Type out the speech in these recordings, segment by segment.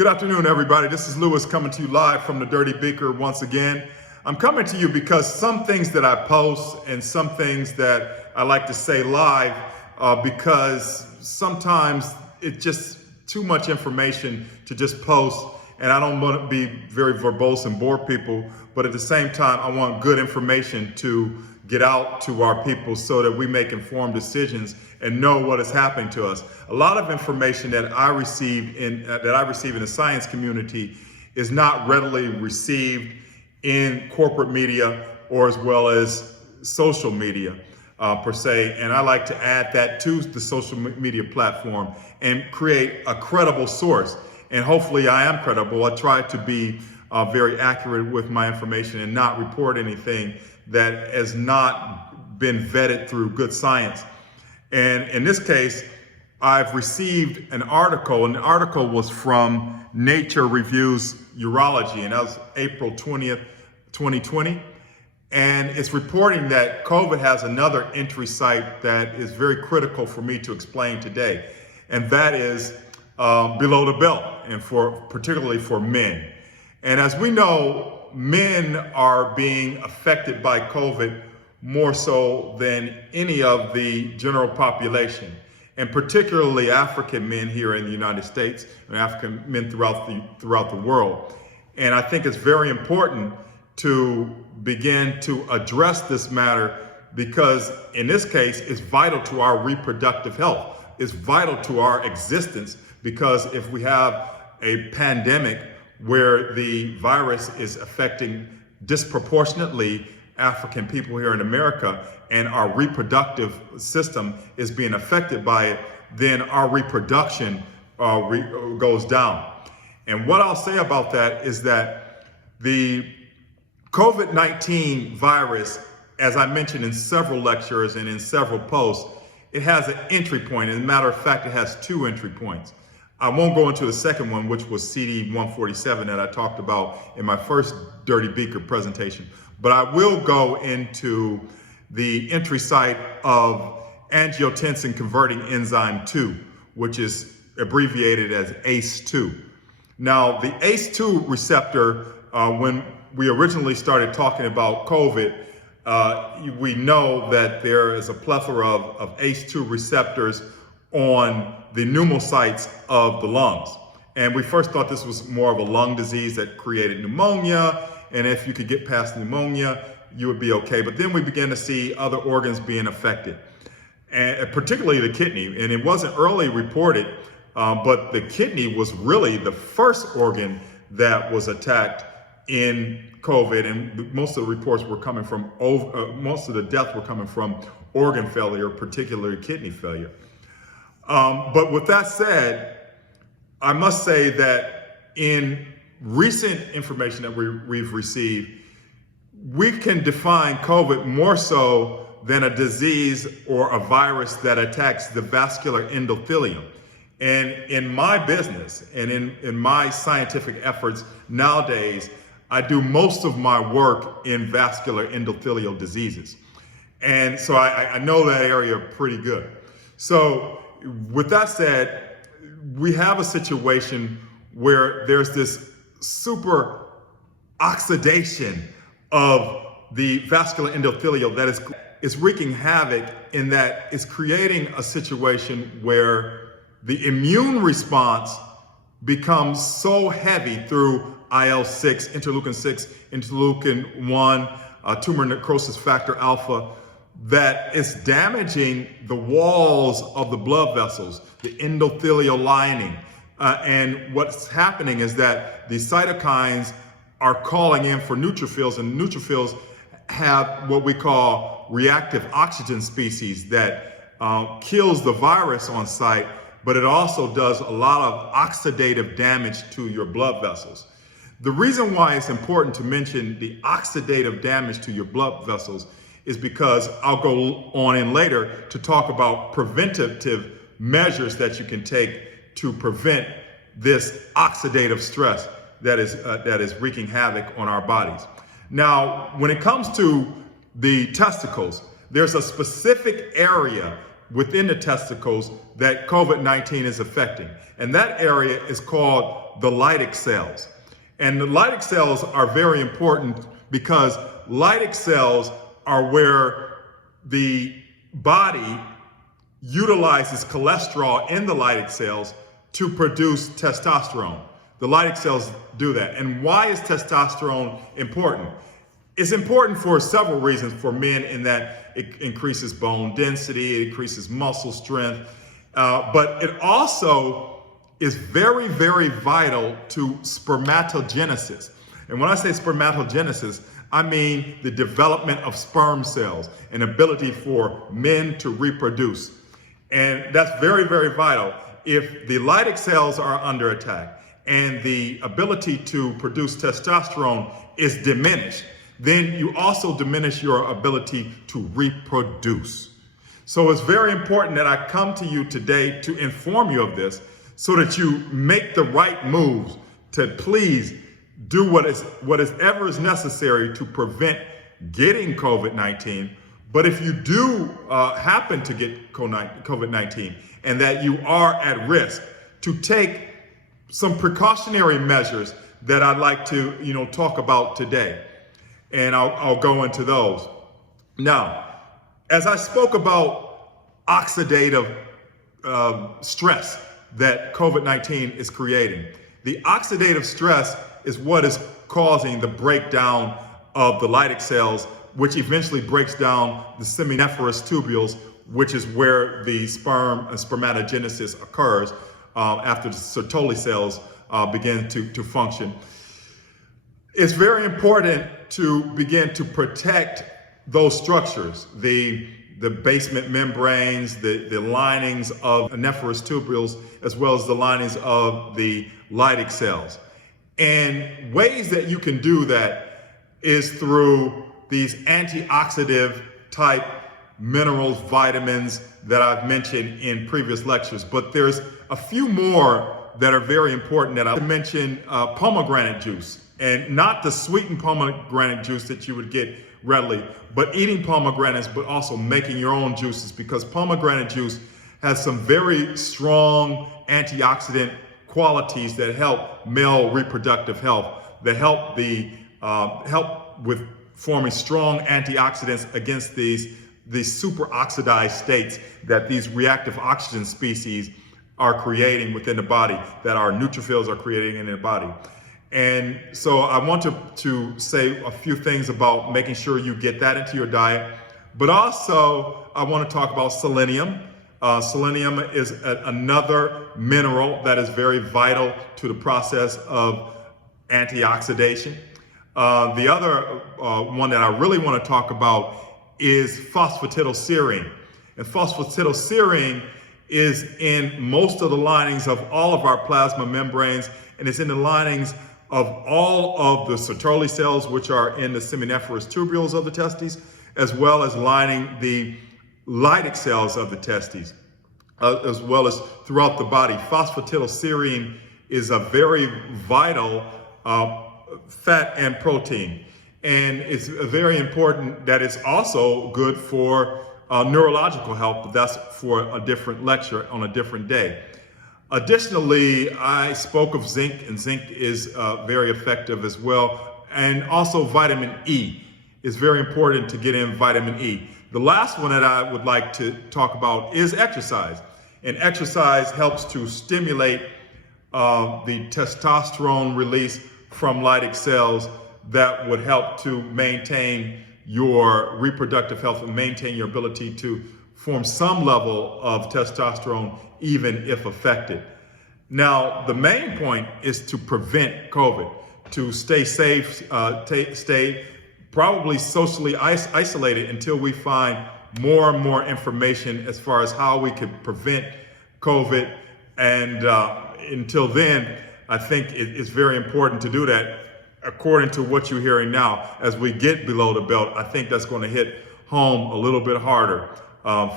Good afternoon, everybody. This is Lewis coming to you live from the Dirty Beaker once again. I'm coming to you because some things that I post and some things that I like to say live because sometimes it's just too much information to just post, and I don't want to be very verbose and bore people, but at the same time, I want good information to get out to our people so that we make informed decisions and know what is happening to us. A lot of information that I receive in the science community is not readily received in corporate media or as well as social media per se. And I like to add that to the social media platform and create a credible source. And hopefully I am credible. I try to be very accurate with my information and not report anything that has not been vetted through good science. And in this case, I've received an article, and the article was from Nature Reviews Urology, and that was April 20th, 2020. And it's reporting that COVID has another entry site that is very critical for me to explain today. And that is below the belt, and particularly for men. And as we know, men are being affected by COVID more so than any of the general population, and particularly African men here in the United States and African men throughout the world. And I think it's very important to begin to address this matter because in this case, it's vital to our reproductive health. It's vital to our existence because if we have a pandemic where the virus is affecting disproportionately African people here in America and our reproductive system is being affected by it, then our reproduction goes down. And what I'll say about that is that the COVID-19 virus, as I mentioned in several lectures and in several posts, it has an entry point. As a matter of fact, it has two entry points. I won't go into the second one, which was CD147 that I talked about in my first Dirty Beaker presentation. But I will go into the entry site of angiotensin converting enzyme 2, which is abbreviated as ACE2. Now, the ACE2 receptor, when we originally started talking about COVID, we know that there is a plethora of ACE2 receptors on the pneumocytes of the lungs. And we first thought this was more of a lung disease that created pneumonia. And if you could get past pneumonia, you would be okay. But then we began to see other organs being affected, and particularly the kidney. And it wasn't early reported, but the kidney was really the first organ that was attacked in COVID. And most of the reports were coming from, most of the deaths were coming from organ failure, particularly kidney failure. But with that said, I must say that in recent information that we've received, we can define COVID more so than a disease or a virus that attacks the vascular endothelium. And in my business and in my scientific efforts nowadays, I do most of my work in vascular endothelial diseases. And so I know that area pretty good. So with that said, we have a situation where there's this super oxidation of the vascular endothelium that is wreaking havoc in that it's creating a situation where the immune response becomes so heavy through IL-6, interleukin-6, interleukin-1, tumor necrosis factor alpha, that it's damaging the walls of the blood vessels, the endothelial lining. And what's happening is that the cytokines are calling in for neutrophils, and neutrophils have what we call reactive oxygen species that kills the virus on site, but it also does a lot of oxidative damage to your blood vessels. The reason why it's important to mention the oxidative damage to your blood vessels is because I'll go on in later to talk about preventative measures that you can take to prevent this oxidative stress that is wreaking havoc on our bodies. Now, when it comes to the testicles, there's a specific area within the testicles that COVID-19 is affecting. And that area is called the Leydig cells. And the Leydig cells are very important because Leydig cells are where the body utilizes cholesterol in the Leydig cells to produce testosterone. The Leydig cells do that. And why is testosterone important? It's important for several reasons for men, in that it increases bone density, it increases muscle strength, but it also is very, very vital to spermatogenesis. And when I say spermatogenesis, I mean the development of sperm cells and ability for men to reproduce. And that's very, very vital. If the Leydig cells are under attack and the ability to produce testosterone is diminished, then you also diminish your ability to reproduce. So it's very important that I come to you today to inform you of this, so that you make the right moves to please do what is ever is necessary to prevent getting COVID-19. But if you do happen to get COVID-19 and that you are at risk, to take some precautionary measures that I'd like to talk about today. And I'll go into those. Now, as I spoke about oxidative stress that COVID-19 is creating, the oxidative stress is what is causing the breakdown of the Leydig cells, which eventually breaks down the seminiferous tubules, which is where the sperm and spermatogenesis occurs after the Sertoli cells begin to function. It's very important to begin to protect those structures, the basement membranes, the linings of nephros tubules, as well as the linings of the Leydig cells. And ways that you can do that is through these antioxidant type minerals, vitamins that I've mentioned in previous lectures. But there's a few more that are very important that I'll mention. Pomegranate juice, and not the sweetened pomegranate juice that you would get readily, but eating pomegranates, but also making your own juices, because pomegranate juice has some very strong antioxidant qualities that help male reproductive health, that help with forming strong antioxidants against these super oxidized states that these reactive oxygen species are creating within the body, that our neutrophils are creating in the body. And so I want to say a few things about making sure you get that into your diet, but also I want to talk about selenium. Selenium is another mineral that is very vital to the process of antioxidation. The other one that I really want to talk about is phosphatidylserine. And phosphatidylserine is in most of the linings of all of our plasma membranes, and it's in the linings of all of the Sertoli cells, which are in the seminiferous tubules of the testes, as well as lining the Leydig cells of the testes, as well as throughout the body. Phosphatidylserine is a very vital fat and protein. And it's very important that it's also good for neurological health, but that's for a different lecture on a different day. Additionally, I spoke of zinc, and zinc is very effective as well. And also vitamin E is very important to get in vitamin E. The last one that I would like to talk about is exercise. And exercise helps to stimulate the testosterone release from Leydig cells that would help to maintain your reproductive health and maintain your ability to form some level of testosterone, even if affected. Now, the main point is to prevent COVID, to stay safe, stay probably socially isolated until we find more and more information as far as how we could prevent COVID. And until then, I think it's very important to do that. According to what you're hearing now, as we get below the belt, I think that's going to hit home a little bit harder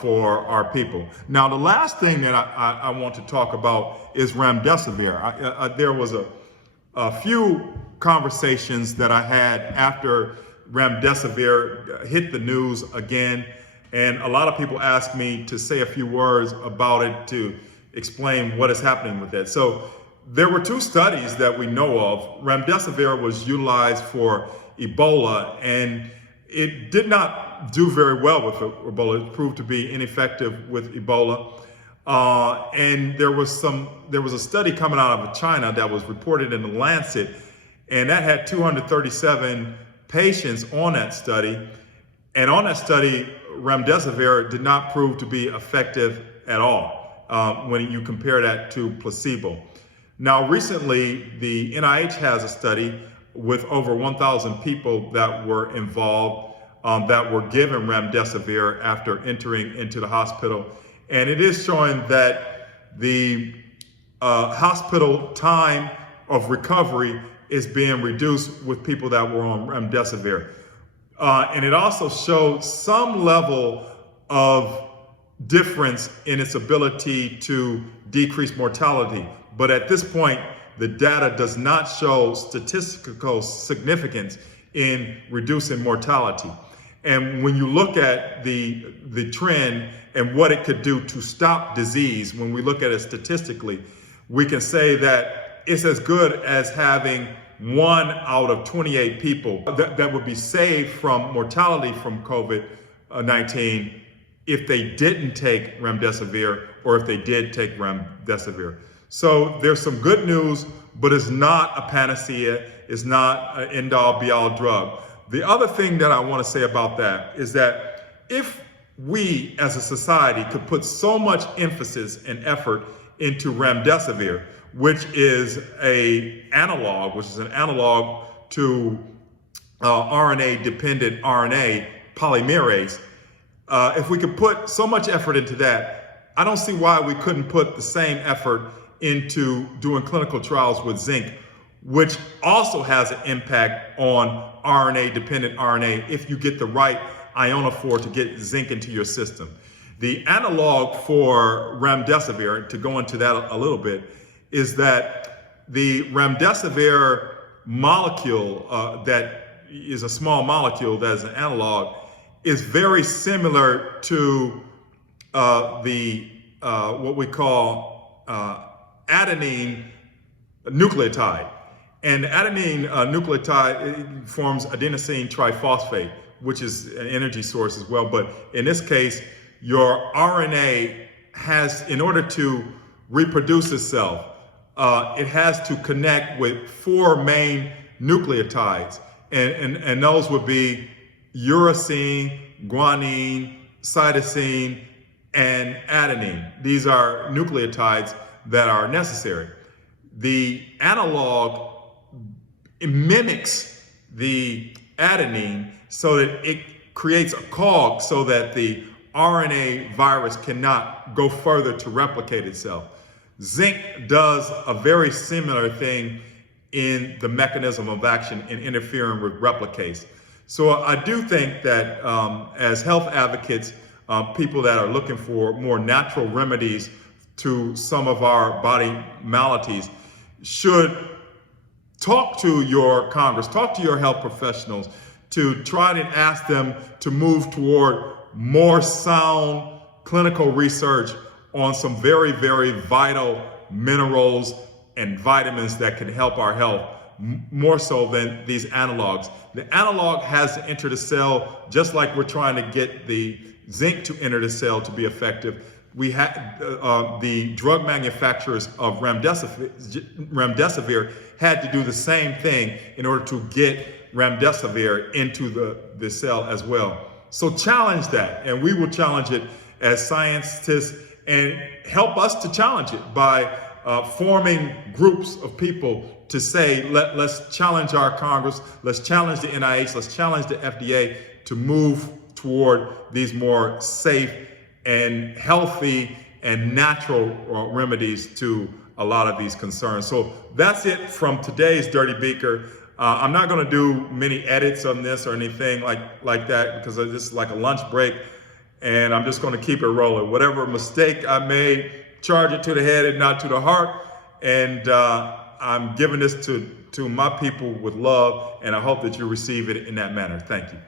for our people. Now, the last thing that I want to talk about is Remdesivir. There was a few conversations that I had after Remdesivir hit the news again, And a lot of people ask me to say a few words about it to explain what is happening with that. So there were two studies that we know of. Remdesivir was utilized for Ebola, and it did not do very well with Ebola. It proved to be ineffective with Ebola. And there was a study coming out of China that was reported in the Lancet, and that had 237 patients on that study. And on that study, Remdesivir did not prove to be effective at all when you compare that to placebo. Now, recently, the NIH has a study with over 1,000 people that were involved, that were given Remdesivir after entering into the hospital. And it is showing that the hospital time of recovery is being reduced with people that were on Remdesivir. And it also showed some level of difference in its ability to decrease mortality. But at this point, the data does not show statistical significance in reducing mortality. And when you look at the trend and what it could do to stop disease, when we look at it statistically, we can say that it's as good as having 1 out of 28 people that would be saved from mortality from COVID-19 if they didn't take Remdesivir or if they did take Remdesivir. So there's some good news, but it's not a panacea. It's not an end-all be-all drug. The other thing that I want to say about that is that if we as a society could put so much emphasis and effort into Remdesivir, which is an analog to RNA-dependent RNA polymerase, if we could put so much effort into that, I don't see why we couldn't put the same effort into doing clinical trials with zinc, which also has an impact on RNA-dependent RNA if you get the right ionophore to get zinc into your system. The analog for Remdesivir, to go into that a little bit, is that the Remdesivir molecule that is a small molecule that is an analog is very similar to what we call adenine nucleotide. And adenine nucleotide forms adenosine triphosphate, which is an energy source as well. But in this case, your RNA has, in order to reproduce itself, it has to connect with 4 main nucleotides. And those would be uracil, guanine, cytosine, and adenine. These are nucleotides that are necessary. The analog mimics the adenine so that it creates a cog so that the RNA virus cannot go further to replicate itself. Zinc does a very similar thing in the mechanism of action in interfering with replicase. So I do think that as health advocates, people that are looking for more natural remedies to some of our body maladies should talk to your Congress, talk to your health professionals to try and ask them to move toward more sound clinical research on some very, very vital minerals and vitamins that can help our health more so than these analogs. The analog has to enter the cell just like we're trying to get the zinc to enter the cell to be effective. We had the drug manufacturers of Remdesivir had to do the same thing in order to get Remdesivir into the cell as well. So challenge that, and we will challenge it as scientists and help us to challenge it by forming groups of people to say, let's challenge our Congress, let's challenge the NIH, let's challenge the FDA to move toward these more safe and healthy and natural remedies to a lot of these concerns. So that's it from today's Dirty Beaker. I'm not going to do many edits on this or anything like that because this is like a lunch break, and I'm just going to keep it rolling. Whatever mistake I made, charge it to the head and not to the heart. And I'm giving this to my people with love, and I hope that you receive it in that manner. Thank you.